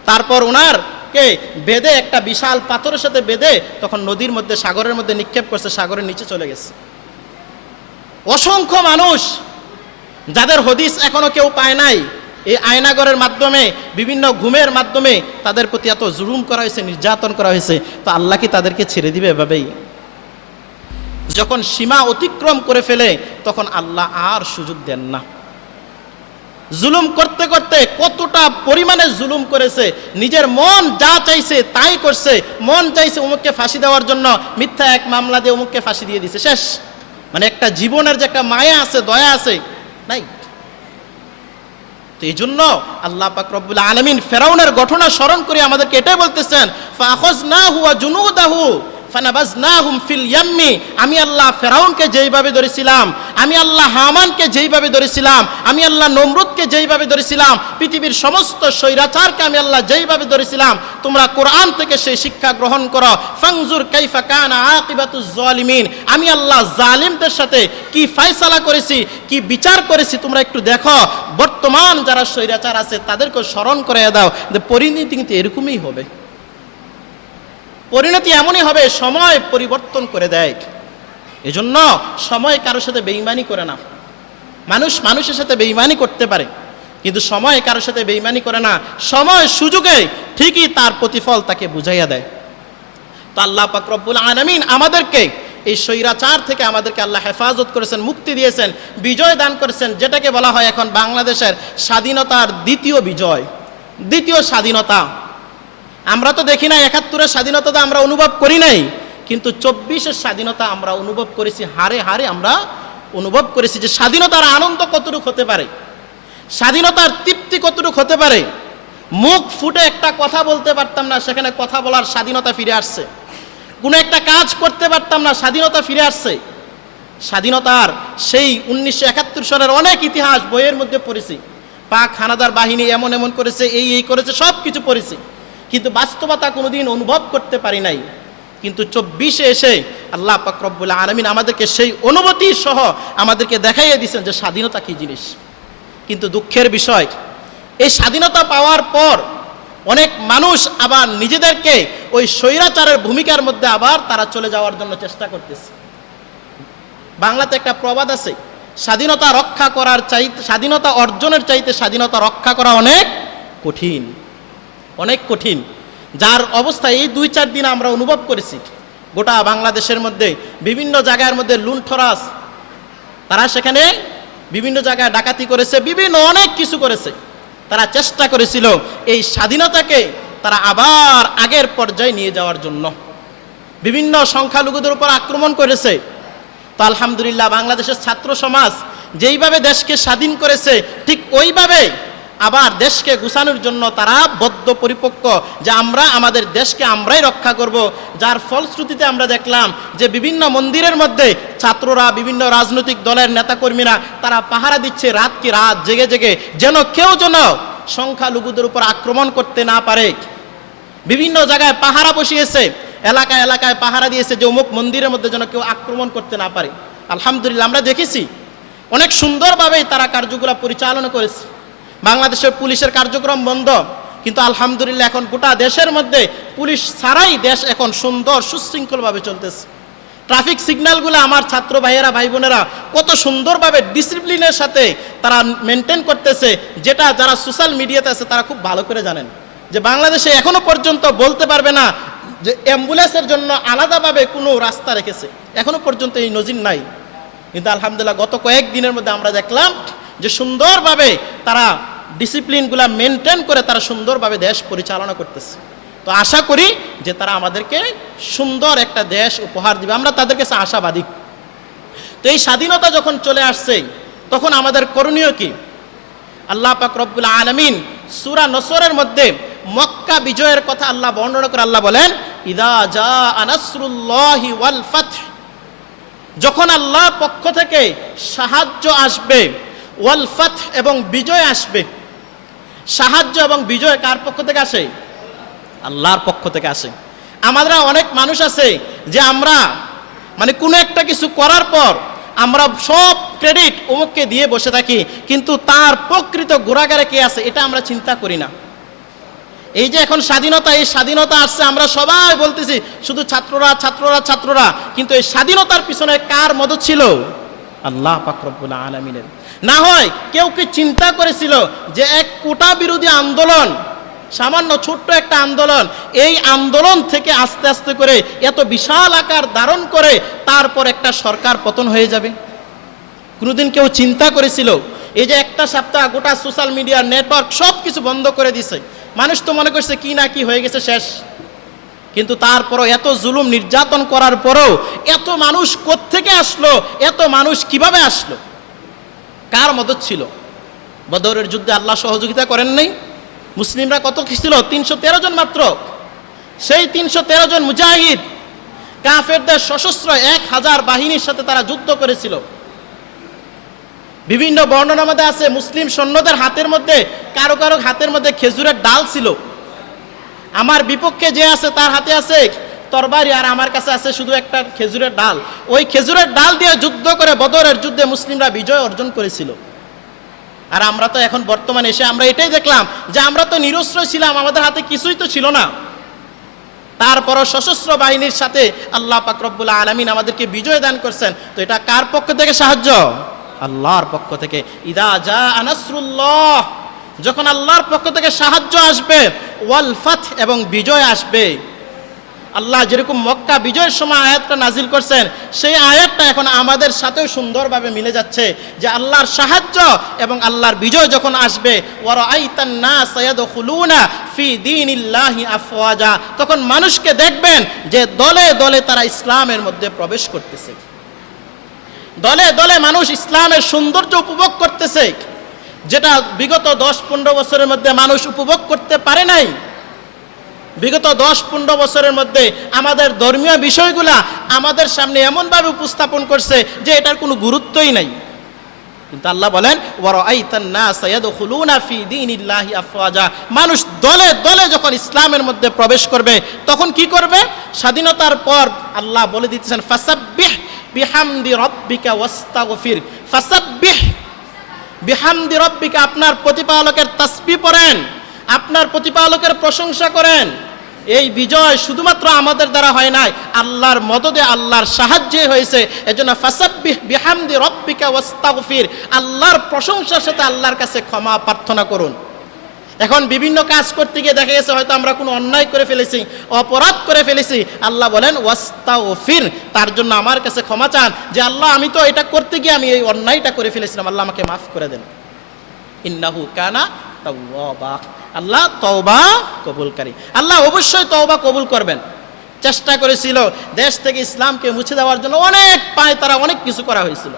তারপর ওনারকে বেঁধে একটা বিশাল পাথরের সাথে বেঁধে তখন নদীর মধ্যে, সাগরের মধ্যে নিক্ষেপ করছে, সাগরের নিচে চলে গেছে। অসংখ্য মানুষ যাদের হদিস এখনো কেউ পায় নাই, এই আয়নাগরের মাধ্যমে, বিভিন্ন ঘুমের মাধ্যমে তাদের প্রতি এত জুলুম করা হয়েছে, নির্যাতন করা হয়েছে, তো আল্লাহ কি তাদেরকে ছেড়ে দিবে এভাবেই? যখন সীমা অতিক্রম করে ফেলে তখন আল্লাহ আর সুযোগ দেন না। জুলুম করতে করতে কতটা পরিমাণে জুলুম করেছে, নিজের মন যা চাইছে তাই করছে। মন চাইছে অমুককে ফাঁসি দেওয়ার জন্য মিথ্যা এক মামলা দিয়ে অমুককে ফাঁসি দিয়ে দিছে, শেষ। মানে একটা জীবনের যে একটা মায়া আছে, দয়া আছে, নাই। তো এই জন্য আল্লাহ পাক রব্বুল আলামিন ফেরাউনের ঘটনা স্মরণ করে আমাদেরকে এটাই বলতেছেন, ফাআখাযনাহু ওয়া জুনুদাহু ফানাবাযনাহুম ফিল ইয়াম্মি। আমি আল্লাহ ফেরাউনকে যেইভাবে ধরেছিলাম আমি আল্লাহ হামানকে যেইভাবে ধরেছিলাম, আমি আল্লাহ নমরুদকে যেইভাবে ধরেছিলাম, পৃথিবীর সমস্ত স্বৈরাচারকে আমি আল্লাহ যেইভাবে ধরেছিলাম, তোমরা কোরআন থেকে সেই শিক্ষা গ্রহণ করো। ফাংজুর কাইফা কানা আকিবাতুজ জালিমিন, আমি আল্লাহ জালিমদের সাথে কি ফয়সালা করেছি, কি বিচার করেছি তোমরা একটু দেখো। বর্তমান যারা স্বৈরাচার আছে তাদেরকে স্মরণ করে দাও যে পরিণতি কিন্তু এরকমই হবে, পরিণতি এমনই হবে, সময় পরিবর্তন করে দেয়। এজন্য সময় কারোর সাথে বেঈমানি করে না। মানুষ মানুষের সাথে বেঈমানি করতে পারে, কিন্তু সময় কারোর সাথে বেঈমানি করে না। সময় সুযোগে ঠিকই তার প্রতিফল তাকে বুঝাইয়া দেয়। তো আল্লাহ পাক রব্বুল আলামিন আমাদেরকে এই স্বৈরাচার থেকে আমাদেরকে আল্লাহ হেফাজত করেছেন, মুক্তি দিয়েছেন, বিজয় দান করেছেন, যেটাকে বলা হয় এখন বাংলাদেশের স্বাধীনতার দ্বিতীয় বিজয়, দ্বিতীয় স্বাধীনতা। আমরা তো দেখি না ৭১-এর স্বাধীনতা তো আমরা অনুভব করি নাই, কিন্তু ২৪-এর স্বাধীনতা আমরা অনুভব করেছি, হারে হারে আমরা অনুভব করেছি যে স্বাধীনতার আনন্দ কতটুকু হতে পারে, স্বাধীনতার তৃপ্তি কতটুকু হতে পারে। মুখ ফুটে একটা কথা বলতে পারতাম না, সেখানে কথা বলার স্বাধীনতা ফিরে আসছে। কোনো একটা কাজ করতে পারতাম না, স্বাধীনতা ফিরে আসছে। স্বাধীনতার সেই ১৯৭১ সালের অনেক ইতিহাস বইয়ের মধ্যে পড়েছি। পাক হানাদার বাহিনী এমন এমন করেছে, এই করেছে, সব কিছু পড়েছি, কিন্তু বাস্তবতা কোনোদিন অনুভব করতে পারি নাই। কিন্তু ২৪-এ এসে আল্লাহ পাক রব্বুল আলামিন আমাদেরকে সেই অনুভূতি সহ আমাদেরকে দেখাইয়ে দিয়েছেন যে স্বাধীনতা কী জিনিস। কিন্তু দুঃখের বিষয়, এই স্বাধীনতা পাওয়ার পর অনেক মানুষ আবার নিজেদেরকে ওই স্বৈরাচারের ভূমিকার মধ্যে আবার তারা চলে যাওয়ার জন্য চেষ্টা করতেছে। বাংলাতে একটা প্রবাদ আছে, স্বাধীনতা রক্ষা করার চাইতে, স্বাধীনতা অর্জনের চাইতে স্বাধীনতা রক্ষা করা অনেক কঠিন, অনেক কঠিন। যার অবস্থা এই ২-৪ দিন আমরা অনুভব করেছি। গোটা বাংলাদেশের মধ্যে বিভিন্ন জায়গার মধ্যে লুণ্ঠরাজ, তারা সেখানে বিভিন্ন জায়গায় ডাকাতি করেছে, বিভিন্ন অনেক কিছু করেছে। তারা চেষ্টা করেছিল এই স্বাধীনতাকে তারা আবার আগের পর্যায়ে নিয়ে যাওয়ার জন্য। বিভিন্ন সংখ্যালঘুদের উপর আক্রমণ করেছে। তো আলহামদুলিল্লাহ বাংলাদেশের ছাত্র সমাজ যেইভাবে দেশকে স্বাধীন করেছে, ঠিক ওইভাবে আবার দেশকে গুছানোর জন্য তারা বদ্ধ পরিপক্ক যে আমরা আমাদের দেশকে আমরাই রক্ষা করব। যার ফলশ্রুতিতে আমরা দেখলাম যে বিভিন্ন মন্দিরের মধ্যে ছাত্ররা, বিভিন্ন রাজনৈতিক দলের নেতাকর্মীরা তারা পাহারা দিচ্ছে রাত কি রাত জেগে জেগে, যেন কেউ যেন সংখ্যালঘুদের উপর আক্রমণ করতে না পারে। বিভিন্ন জায়গায় পাহারা বসিয়েছে, এলাকায় এলাকায় পাহারা দিয়েছে যে অমুক মন্দিরের মধ্যে যেন কেউ আক্রমণ করতে না পারে। আলহামদুলিল্লাহ আমরা দেখেছি অনেক সুন্দরভাবেই তারা কার্যগুলো পরিচালনা করেছে। বাংলাদেশের পুলিশের কার্যক্রম বন্ধ, কিন্তু আলহামদুলিল্লাহ এখন গোটা দেশের মধ্যে পুলিশ ছাড়াই দেশ এখন সুন্দর সুশৃঙ্খলভাবে চলতেছে। ট্রাফিক সিগন্যালগুলো আমার ছাত্র ভাইয়েরা, ভাই বোনেরা কত সুন্দরভাবে ডিসিপ্লিনের সাথে তারা মেনটেন করতেছে, যেটা যারা সোশ্যাল মিডিয়াতে আছে তারা খুব ভালো করে জানেন যে বাংলাদেশে এখনো পর্যন্ত বলতে পারবে না যে অ্যাম্বুলেন্সের জন্য আলাদাভাবে কোনো রাস্তা রেখেছে, এখনো পর্যন্ত এই নজির নাই। কিন্তু আলহামদুলিল্লাহ গত কয়েকদিনের মধ্যে আমরা দেখলাম যে সুন্দরভাবে তারা ডিসিপ্লিনগুলা মেনটেন করে তারা সুন্দরভাবে দেশ পরিচালনা করতেছে। তো আশা করি যে তারা আমাদেরকে সুন্দর একটা দেশ উপহার দিবে, আমরা তাদের কাছে আশাবাদী। তো এই স্বাধীনতা যখন চলে আসছে তখন আমাদের করণীয় কি? আল্লাহ পাক রব্বুল আলামিন সূরা নসরের মধ্যে মক্কা বিজয়ের কথা আল্লাহ বর্ণনা করে আল্লাহ বলেন, ইদা জাআ নাসরুল্লাহি ওয়াল ফাতহ, যখন আল্লাহর পক্ষ থেকে সাহায্য আসবে, ওয়াল ফাতহ এবং বিজয় আসবে। সাহায্য এবং বিজয় কার পক্ষ থেকে আসে? আল্লাহর পক্ষ থেকে আসে। আমরা অনেক মানুষ আছে যে আমরা মানে কোনো একটা কিছু করার পর আমরা সব ক্রেডিট অমুককে দিয়ে বসে থাকি, কিন্তু তার প্রকৃত গোড়াগারে কে আছে এটা আমরা চিন্তা করি না। এই যে এখন স্বাধীনতা, এই স্বাধীনতা আসছে আমরা সবাই বলতেছি শুধু ছাত্ররা ছাত্ররা ছাত্ররা, কিন্তু এই স্বাধীনতার পিছনে কার মদত ছিল? আল্লাহ পাক রব্বুল আলামিনের। না হয় কেউ কি চিন্তা করেছিল যে এক কোটা বিরোধী আন্দোলন, সামান্য ছোট্ট একটা আন্দোলন, এই আন্দোলন থেকে আস্তে আস্তে করে এত বিশাল আকার ধারণ করে তারপর একটা সরকার পতন হয়ে যাবে? কোনোদিন কেউ চিন্তা করেছিল? এই যে একটা সপ্তাহ গোটা সোশ্যাল মিডিয়ার নেটওয়ার্ক সব কিছু বন্ধ করে দিছে, মানুষ তো মনে করছে কি না কি হয়ে গেছে শেষ। কিন্তু তারপরও এত জুলুম নির্যাতন করার পরেও এত মানুষ কোত্থেকে আসলো, এত মানুষ কিভাবে আসলো, কার মদত ছিল? বদরের যুদ্ধে আল্লাহ সহযোগিতা করেন নাই? মুসলিমরা কত ছিল? ৩১৩ জন মাত্র। সেই ৩১৩ জন মুজাহিদ কাফেরদের সশস্ত্র ১,০০০ বাহিনীর সাথে তারা যুদ্ধ করেছিল। বিভিন্ন বর্ণনার মধ্যে আছে মুসলিম সৈন্যদের হাতের মধ্যে কারো কারো হাতের মধ্যে খেজুরের ডাল ছিল। আমার বিপক্ষে যে আছে তার হাতে আছে তরবারি, আর আমার কাছে আছে শুধু একটা খেজুরের ডাল। ওই খেজুরের ডাল দিয়ে যুদ্ধ করে বদরের যুদ্ধে মুসলিমরা বিজয় অর্জন করেছিল। আর আমরা তো এখন বর্তমানে এসে আমরা এটাই দেখলাম যে আমরা তো নিরস্ত্র ছিলাম, আমাদের হাতে কিছুই তো ছিল না। তারপরও সশস্ত্র বাহিনীর সাথে আল্লাহ পাক রব্বুল আলামিন আমাদেরকে বিজয় দান করছেন। তো এটা কার পক্ষ থেকে সাহায্য? আল্লাহর পক্ষ থেকে। ইদা জা নাসরুল্লাহ, যখন আল্লাহর পক্ষ থেকে সাহায্য আসবে, ওয়াল ফাতহ, এবং বিজয় আসবে। আল্লাহ যেরকম মক্কা বিজয়ের সময় আয়াতটা নাজিল করছেন, সেই আয়াতটা এখন আমাদের সাথেও সুন্দরভাবে মিলে যাচ্ছে যে আল্লাহর সাহায্য এবং আল্লাহর বিজয় যখন আসবে, ওয়ারাআইতান নাস ইয়াদখুলুনা ফি দীনিল্লাহি আফওয়াজা, তখন মানুষকে দেখবেন যে দলে দলে তারা ইসলামের মধ্যে প্রবেশ করতেছে। দলে দলে মানুষ ইসলামের সৌন্দর্য উপভোগ করতেছে, যেটা বিগত 10-15 বছরের মধ্যে মানুষ উপভোগ করতে পারে নাই। বিগত 10-15 বছরের মধ্যে আমাদের ধর্মীয় বিষয়গুলা আমাদের সামনে এমনভাবে উপস্থাপন করছে যে এটার কোনো গুরুত্বই নাই। কিন্তু আল্লাহ বলেন ওয়ারাআইতান নাস ইয়াদখুলুনা ফি দীনিল্লাহি আফওয়াজা, মানুষ দলে দলে যখন ইসলামের মধ্যে প্রবেশ করবে তখন কি করবে? স্বাধীনতার পর আল্লাহ বলে দিতেছেন ফাসাব্বিহ বিহামদি রাব্বিকা ওয়াস্তাগফির। ফাসাব্বিহ বিহামদি রাব্বিকা, আপনার প্রতিপালকের তাসবিহ পড়েন, আপনার প্রতিপালকের প্রশংসা করেন। এই বিজয় শুধুমাত্র আমাদের দ্বারা হয় নাই, আল্লাহর মদদে আল্লাহর সাহায্যে হয়েছে। এজন্য ফাসাব্বিহ বিহামদি রাব্বিকা ওয়াস্তাগফির, আল্লাহর প্রশংসার সাথে আল্লাহর কাছে ক্ষমা প্রার্থনা করুন। এখন বিভিন্ন কাজ করতে গিয়ে দেখা গেছে হয়তো আমরা কোনো অন্যায় করে ফেলেছি, অপরাধ করে ফেলেছি, আল্লাহ বলেন ওয়াস্তাগফির, তার জন্য আমার কাছে ক্ষমা চান যে আল্লাহ আমি তো এটা করতে গিয়ে আমি এই অন্যায়টা করে ফেলেছিলাম, আল্লাহ আমাকে মাফ করে দেন। ইন্নাহু কানা তাওয়াবা, আল্লাহ তওবা কবুলকারী। আল্লাহ অবশ্যই তওবা কবুল করবেন। চেষ্টা করেছিল দেশ থেকে ইসলামকে মুছে দেওয়ার জন্য, অনেক পায় তারা অনেক কিছু করা হয়েছিল।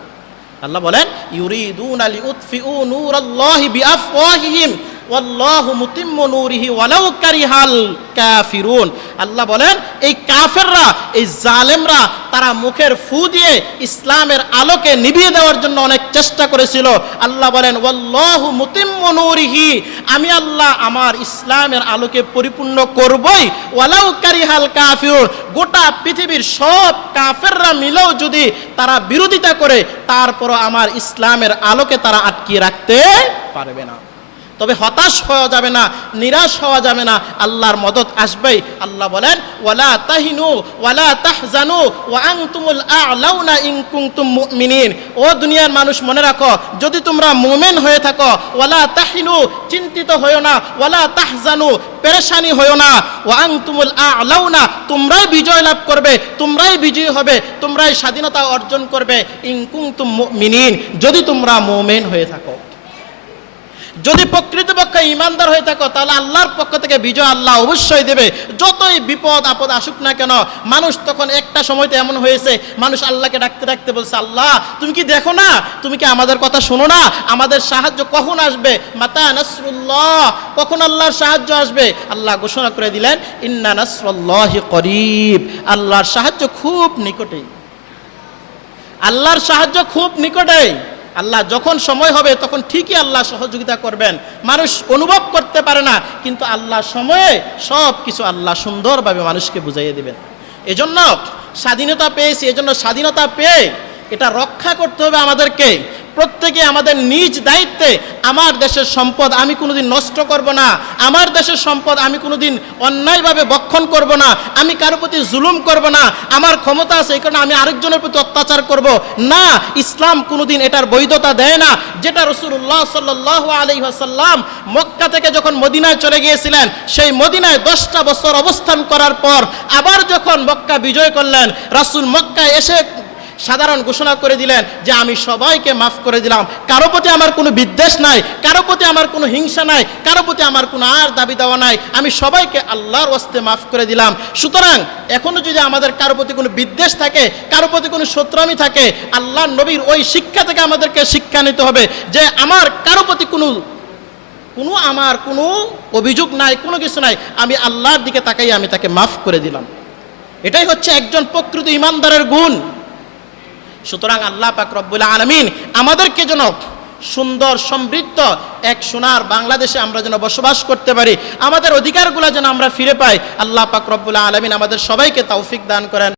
আল্লাহ বলেন ইউরিদুনা লিউতফিউ নূরাল্লাহি বিআফওয়াহিহিম ওয়াল্লাহু মুতিম্মু নূরিহি ওয়ালাউ কারিহাল কাফিরুন। আল্লাহ বলেন এই কাফেররা, এই জালেমরা, তারা মুখের ফু দিয়ে ইসলামের আলোকে নিভিয়ে দেওয়ার জন্য অনেক চেষ্টা করেছিল। আল্লাহ বলেন ওয়াল্লাহু মুতিম্মু নূরিহি, আমি আল্লাহ আমার ইসলামের আলোকে পরিপূর্ণ করবই। ওয়ালাউ কারিহাল কাফিরুন, গোটা পৃথিবীর সব কাফেররা মিলেও যদি তারা বিরোধিতা করে, তারপরও আমার ইসলামের আলোকে তারা আটকিয়ে রাখতে পারবে না। তবে হতাশ হওয়া যাবে না, নিরাশ হওয়া যাবে না, আল্লাহর মদদ আসবেই। আল্লাহ বলেন ওয়ালা তাহিনু ওয়ালা তাহজানু ওয়া আনতুমুল আ'লাউনা ইন কুনতুম মুমিনিন। ও দুনিয়ার মানুষ মনে রাখো, যদি তোমরা মুমিন হয়ে থাকো, ওয়ালা তাহিনু, চিন্তিত হয়ো না, ওয়ালা তাহজানু, পেরেশানি হয়ো না, ওয়া আনতুমুল আ'লাউনা, তোমরাই বিজয় লাভ করবে, তোমরাই বিজয়ী হবে, তোমরাই স্বাধীনতা অর্জন করবে। ইন কুনতুম মুমিনিন, যদি তোমরা মুমিন হয়ে থাকো, যদি প্রকৃতপক্ষে ইমানদার হয়ে থাকো, তাহলে আল্লাহর পক্ষ থেকে বিজয় আল্লাহ অবশ্যই দেবে। যতই বিপদ আপদ আসুক না কেন, মানুষ তখন একটা সময়তে এমন হয়েছে, মানুষ আল্লাহকে ডাকতে ডাকতে বলছে আল্লাহ তুমি কি দেখো না, তুমি কি আমাদের কথা শোনো না, আমাদের সাহায্য কখন আসবে? মাতা নাসরুল্লাহ, কখন আল্লাহর সাহায্য আসবে? আল্লাহ ঘোষণা করে দিলেন ইন্না নাসরুল্লাহি করিব, আল্লাহর সাহায্য খুব নিকটেই, আল্লাহর সাহায্য খুব নিকটেই। আল্লাহ যখন সময় হবে তখন ঠিকই আল্লাহ সহযোগিতা করবেন। মানুষ অনুভব করতে পারে না, কিন্তু আল্লাহ সময়ে সব কিছু আল্লাহ সুন্দরভাবে মানুষকে বুঝাইয়ে দিবেন। এজন্য স্বাধীনতা পেয়েছি, এজন্য স্বাধীনতা পেয়ে এটা রক্ষা করতে হবে আমাদেরকে। প্রত্যেকে আমাদের নিজ দায়িত্বে আমার দেশের সম্পদ আমি কোনোদিন নষ্ট করব না, আমার দেশের সম্পদ আমি কোনোদিন অন্যায়ভাবে ভক্ষণ করব না, আমি কারো প্রতি জুলুম করব না, আমার ক্ষমতা আছে এই কারণে আমি আরেকজনের প্রতি অত্যাচার করব না। ইসলাম কোনোদিন এটার বৈধতা দেয় না। যেটা রাসূলুল্লাহ সাল্লাল্লাহু আলাইহি ওয়াসাল্লাম মক্কা থেকে যখন মদিনায় চলে গিয়েছিলেন, সেই মদিনায় 10টা বছর অবস্থান করার পর আবার যখন মক্কা বিজয় করলেন, রাসূল মক্কায় এসে সাধারণ ঘোষণা করে দিলেন যে আমি সবাইকে মাফ করে দিলাম, কারো প্রতি আমার কোনো বিদ্বেষ নাই, কারো প্রতি আমার কোনো হিংসা নাই, কারো প্রতি আমার কোনো আর দাবি দেওয়া নাই, আমি সবাইকে আল্লাহর ওয়াস্তে মাফ করে দিলাম। সুতরাং এখনো যদি আমাদের কারো প্রতি কোনো বিদ্বেষ থাকে, কারো প্রতি কোনো শত্রুমি থাকে, আল্লাহর নবীর ওই শিক্ষা থেকে আমাদেরকে শিক্ষা নিতে হবে যে আমার কারো প্রতি আমার কোনো অভিযোগ নাই, কোনো কিছু নাই, আমি আল্লাহর দিকে তাকাই আমি তাকে মাফ করে দিলাম। এটাই হচ্ছে একজন প্রকৃত ইমানদারের গুণ। সুতরাং আল্লাহ পাক রব্বুল আলামিন আমাদেরকে যেন সুন্দর সমৃদ্ধ এক সোনার বাংলাদেশে আমরা যেন বসবাস করতে পারি, আমাদের অধিকারগুলো যেন আমরা ফিরে পাই। আল্লাহ পাক রব্বুল আলামিন আমাদের সবাইকে তৌফিক দান করেন।